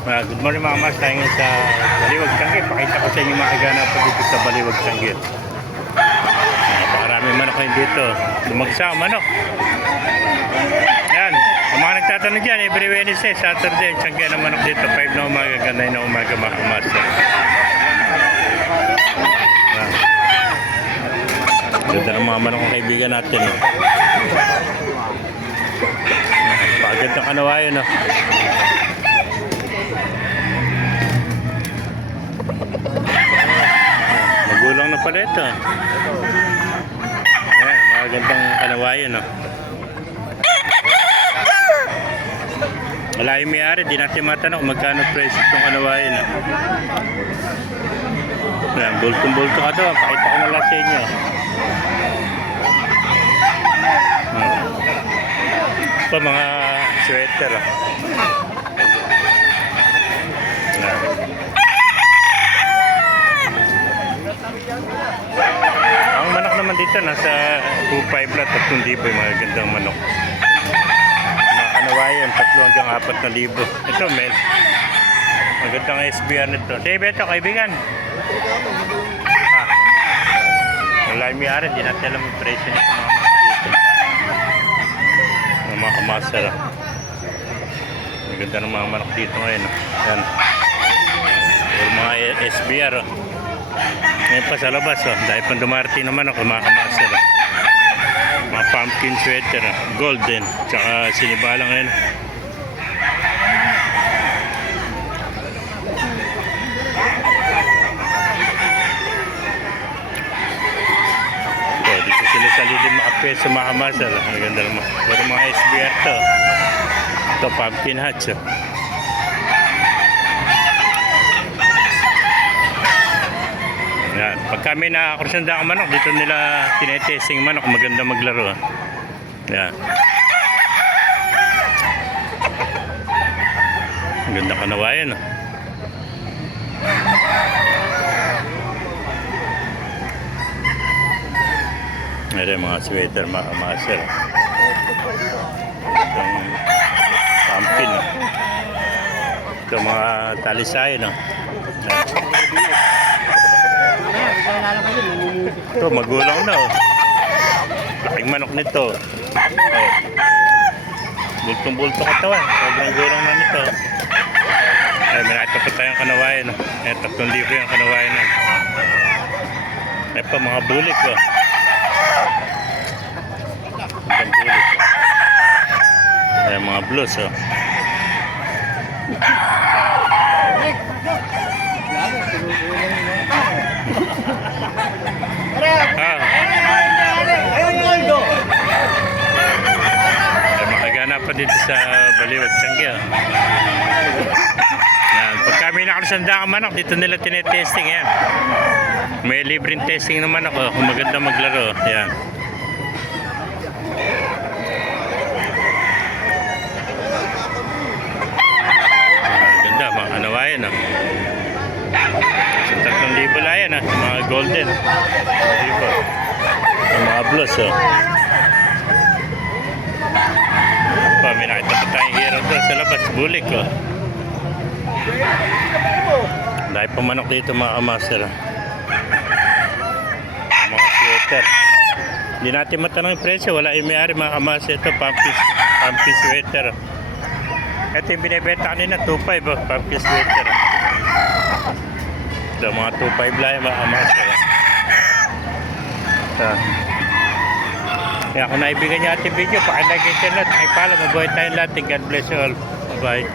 Good morning mga mas, tayo ngayon sa Baliwag Sanggit. Pakita ko sa inyo mga kaganapan dito sa Baliwag Sanggit. Napakarami manok ngayon dito. Lumagsa ang manok. Yan, ang mga nagtatanong dyan, every Wednesday, Saturday, tiyanggihan ng manok dito. 5 na umaga, ganda na umaga mga mas. Ganda ng mga manok ng kaibigan natin. Pagod ng kanawayan. Magulang na pala ito. Ayan, mga gandang kanawayan. Wala yung may-ari, di natin matanong kung magkano price itong kanawayan. Ayan, bultong-bulto ka doon. Pakita ko na lang sa inyo. Ito mga sweater. Ang manok naman dito nasa 2.5 lang, 3,000 yung mga gandang manok. Mga kanawayan, 3 hanggang 4,000. Ito, Mel. Magandang SBR nito. Sige, Beto, kaibigan. Wala yung may-ari, di natin alam yung presyo nito mga manok dito. Mga kamasar. Maganda ng mga manok dito ngayon. Yan. Mga SBR. Ngayon pa sa labas, dahil pang dumarating naman ako, mga kamasar. Mga pumpkin sweater, golden, tsaka sinibala ngayon. So, dito sila sa lilim makapeso, mga kamasar. Ang ganda naman. Pero mga SBR to. Ito, pumpkin hats. Yan. Pag kami nakakursanda ang manok, dito nila tinetesting manok, maganda maglaro. Yan. Ang ganda kanawayan. Meron mga sweater, mga master. Itong pumpkin. Ito mga talisay. Yan. Ito, magulang na. Laking manok nito. Bultong-bulto katawan. Sobrang gulang na nito. Ay, may nakita pa tayong kanawayan. Ay, 3,000 yung kanawayan. Ay pa, mga bulik. Ang bulik. Ay, mga blues. Makagana pa dito sa Baliwag Sanggit. Pag kami nakalusanda ang manok, dito nila tinetesting yan. May libreng testing naman ako kung maganda maglaro. Yan. Ganda, mga kanawayan. Sa 3,000 lang yan, mga golden. Mga blues. May nakita pa tayong hero doon sa labas, bulik. Dahil pa manok dito mga kamaster. Mga sweater. Hindi natin matanong yung presyo, wala yung may-ari mga kamaster. Ito, pumpkin sweater. Ito yung binibenta kanina, 2.5 pumpkin sweater. Ito, mga 2.5 lang yung mga kamaster. Ito. Kaya kung naibigan niyo ating video, pakilagay sa lahat. Ay pala, mabuhay tayong lahat. God bless you all. Bye-bye.